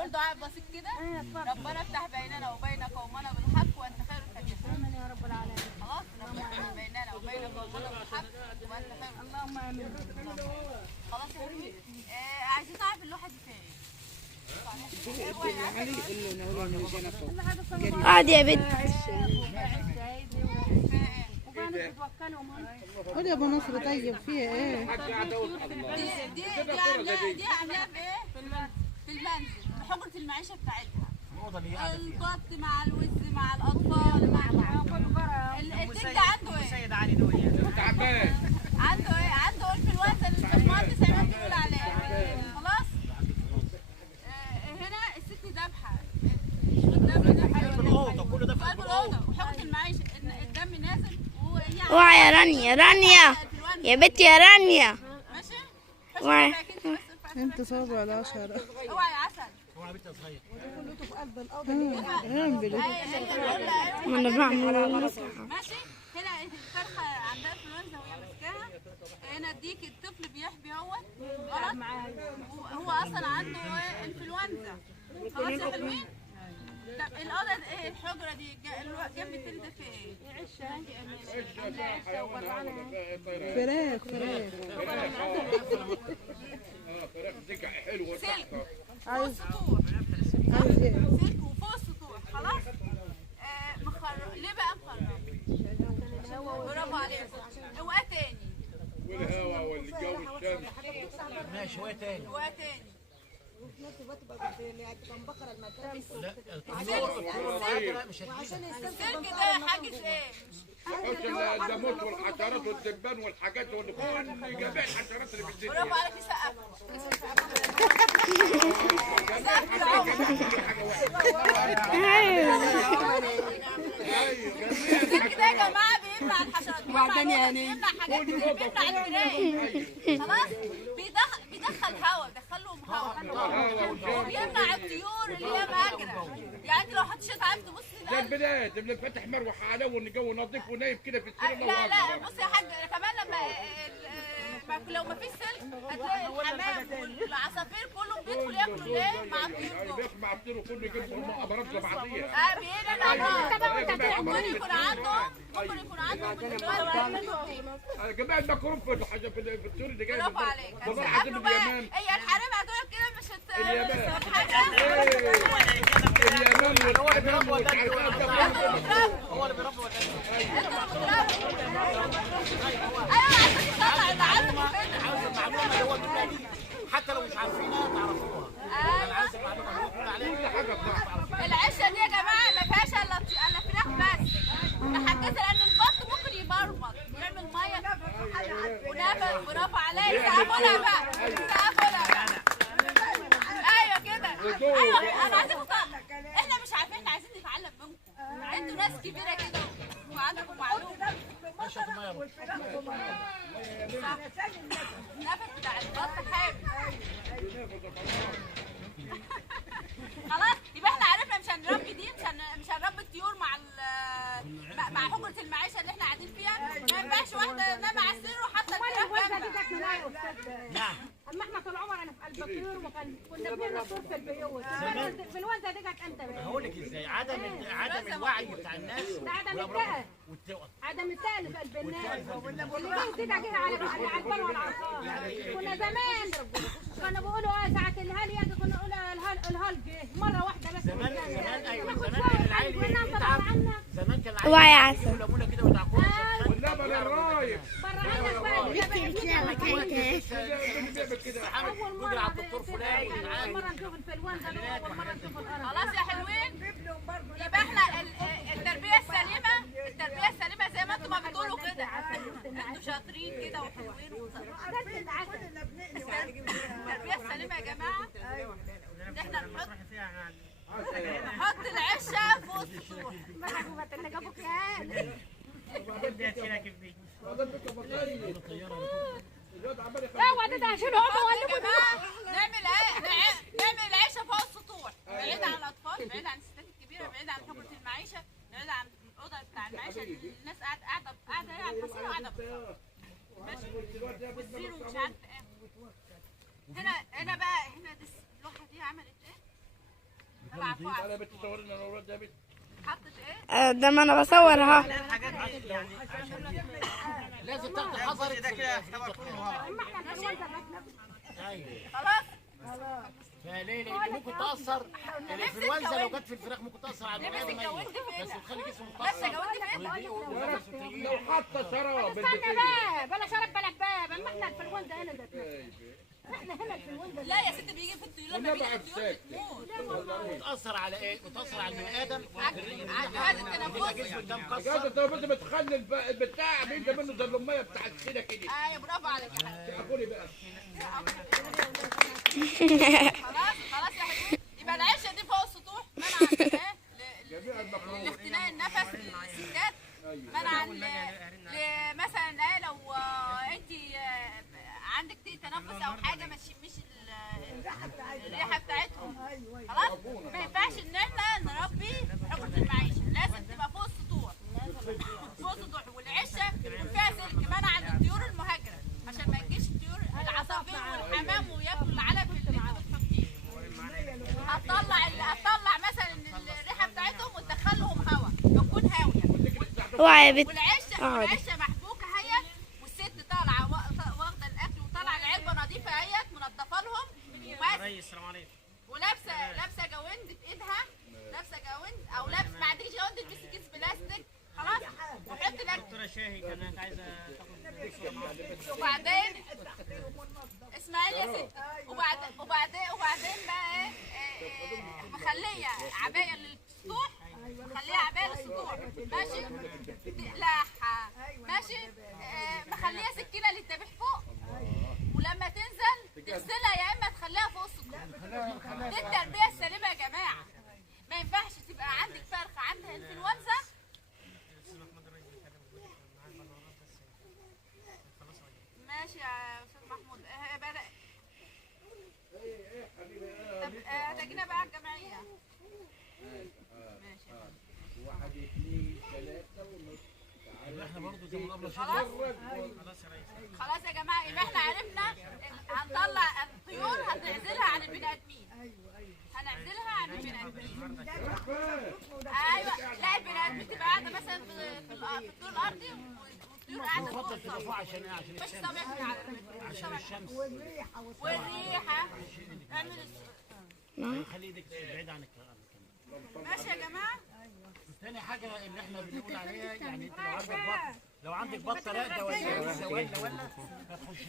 هنقول دعاء بسيط كده. ربنا افتح بيننا وبين قومنا بالحق وانت خير الفاتحين. امين يا رب العالمين. خلاص ربنا افتح بيننا وبين قومنا بالحق وانت خير. اللهم امين. خلاص يا حبيبي. عايزين نعرف اللوحه دي فين؟ عادي يا بنت. قول يا ابو نصر طيب فيها ايه؟ دي عاملاها في ايه؟ في المنزل، في حجرة المعيشة بتاعتها. البط مع الوز مع الأطفال مع الست عنده ايه؟ سيد علي دويه تعبان. عنده ايه؟ عنده الانفلونزا اللي الباشمهندس عماد بيقول عليها. خلاص؟ هنا الست ذابحة. في الاوضه كله ده في الأوضة وحجرة المعيشة الدم نازل وهي اوعى يا رانيا، رانيا يا بنتي يا رانيا. ماشي؟ اوعى. انت صابع العشرة. اوعى يا عسل. هو بنت صغير ما انا بعمل مسحة. ماشي. هنا الفرخه عندها انفلونزا وهي ماسكاها. هنا ديك الطفل بيحبي غلط. هو اصلا عنده انفلونزا. خلاص يا حلوين. طب الاوضه ايه؟ الحجره دي جنب التاني ده في ايه؟ فراخ سلك فوق عايز السطور. ايه؟ سلك وفوق السطور. خلاص. ليه بقى مخرب؟ برافو عليكم. وايه تاني؟ والهواء والجو الشمس. ماشي وايه تاني؟ وايه تاني؟ لا مش السلك ده حاجز ايه؟ الدموت والحشرات والدبان والحاجات واللي كل جميع الحشرات اللي في الدنيا. برافو عليك سقف. السلك ده يا جماعه بيمنع الحشرات. بيمنع حاجات كتير. بيمنع الجرايم. خلاص. بيدخل هواء. بيدخلهم هواء. وبيمنع الطيور اللي هي مهاجره. يعني انت لو حطيت عايز تبص زي البداية اللي فاتح مروحة على وان الجو نظيف ونايم كده في السرير. لا بص يا حاج كمان لو ما فيش سلك هتلاقي الحمام والعصافير كلهم بيدخلوا ياكلوا ليه مع الطيور جوه. بيسمع الطيور وكله يجيب لهم امراض جماعيه. بيقلقوا الامراض. ممكن يكون عندهم جماعة المكروب في الحاجة في الطيور اللي جايه. برافو عليك. والله العظيم اليمن. هي الحريم هتقول كده مش اليمن. هو اللي بيربي ولا هو اللي بيربي ولا عاوز المعلومه اللي هو بيقولها دي حتى لو مش عارفينها تعرفوها. انا عايز المعلومه اللي هو بيقول عليها. العشه دي يا جماعه ما فيهاش الا فراخ بس. محجزه لان البط ممكن يبرمط يعمل ميه ونبل. برافو عليك. سقفولها بقى. سقفولها بقى. ايوه كده. ايوه انا عايزكم احنا مش عارفين. احنا عايزين نتعلم منكم. انتوا ناس كبيره كده وعندكم معلومه. النفس بتاع البط حامل. خلاص يبقى احنا عرفنا مش هنربي دي. مش هنربي الطيور مع حجرة المعيشة اللي احنا قاعدين فيها. ما ينفعش واحدة نام على السرير وحاطة الفراخ جنبها. نعم. اما احنا طول عمرنا في قلب الطيور كنا بنعمل طيور في البيوت. في الوزة دي كانت انت هقول لك ازاي عدم الوعي بتاع الناس. عدم التألف في قلب الناس. اللي جاي كده على البر والعصار. كنا زمان كانوا بيقولوا ساعة الهال يجي كنا نقول الهال جه مرة واحدة بس. زمان ايوه زمان كان العيل زمان كان العيل اوعى يا عسل. ليمونه كده وتعقوها واللبن الرايب. بره عنك بقى اول مره على الدكتور فلان. اول مرة نشوف الفلوان ده اول مرة نشوف القرف. خلاص يا حلوين. يبقى احنا التربية السليمة زي ما انتم ما بتقولوا كده. انتوا شاطرين كده وحلوين التربية السليمة يا جماعة ان احنا نحط العشة فوق السطوح. اوعى تدهشوا هم يا جماعة نعمل العشة فوق السطوح. بعيد عن الأطفال، بعيد عن الستات الكبيرة، بعيد عن حجرة المعيشة، بعيد عن الأوضة بتاع المعيشة اللي الناس قاعدة هي على الحصيرة وقاعدة بالظبط. ماشي؟ والسير ومش عارفة ايه. هنا بقى دي اللوحة دي عملت ايه؟ تبع فؤاد. انا بتصور لنا الاولاد ده بت حطت ايه؟ ده ما انا بصور اهو. لازم تاخد حذرك ده كده يعتبر كله هوا. خلاص. فليه؟ لان ممكن تاثر الانفلونزا لو جت في الفراخ ممكن تاثر على البني ادم جوزت فين؟ بس بتخلي جسمه لسه متاثر جوزت فين؟ لو حاطه شراب استنى بقى بلا شرب بلا باب، اما احنا الفلونزا هنا ذات احنا هنا الفلونزا. لا يا ستي بيجي في الطيور لما بيجي الطيور بتموت. بتاثر على ايه؟ بتاثر على البني ادم عجهاز التنفس. جسمه ده جاز مكسر. انت بس بتخلي البتاع بيجي منه زي الاميه بتاعت كده كده. ايوه برافو عليك يا حبيبي. اقولي بقى خلاص خلاص يا حبيبي. يبقى العشه دي فوق السطوح منعا جميع المخلوق لاختناق النفس للستات، منعا مثلا ايه لو انت عندك ضيق تنفس او حاجه ما تشميش الريحه بتاعتهم. خلاص ما ينفعش ان احنا نربي حجره المعيشه، لازم تبقى فوق السطوح. فوق السطوح والعشه يكون فيها سلك منعا للطيور المهاجره عشان ما تجيش الطيور العصافير والحمام وياكلوا العلف اللي انت بتحطيه. هتطلع مثلا الريحه بتاعتهم وتدخلهم هواء يكون هاويه. اوعى يا بت. والعشه محبوكه اهيت، والست طالعه واخده الاكل وطالعه العلبه نظيفه اهيت منضفه لهم السلام عليكم. لابسه جواند بايدها، لابسه جواند او لابسه ما عندكش جواند تلبسي كيس بلاستيك خلاص وحط الاكل. دكتوره شاهي كانت عايزه تاخد وبعدين اسمعيني يا ست. وبعدين بقى ايه مخليه عبايه للسطوح، مخليها عبايه للسطوح ماشي، تقلعها ماشي، مخليها سكينه للذبح فوق، ولما تنزل تغسلها يا اما تخليها فوق السطوح. دي التربيه السليمه يا جماعه. ما ينفعش تبقى عندك فرخه عندها انفلونزا ماشي يا استاذ محمود. بدأ طب هتجينا بقى الجمعيه. ماشي واحد اثنين ثلاثة ونص. احنا برضه زي ما قبل خلاص خلاص يا جماعه. يبقى احنا عرفنا هنطلع الطيور هنعزلها عن البني ادمين. هنعزلها عن البني ادمين. ايوه لا البني ادمين تبقى قاعده مثلا في الطول الارضي والطيور قاعده فوق السطح. عشان مش طبيعي على عشان الشمس. والريحه اعمل خلي ايدك بعيد عن الكلام. ماشي يا جماعه. تاني حاجة اللي احنا بنقول عليها يعني انت لو عندك بطة راقدة ولا ما تخش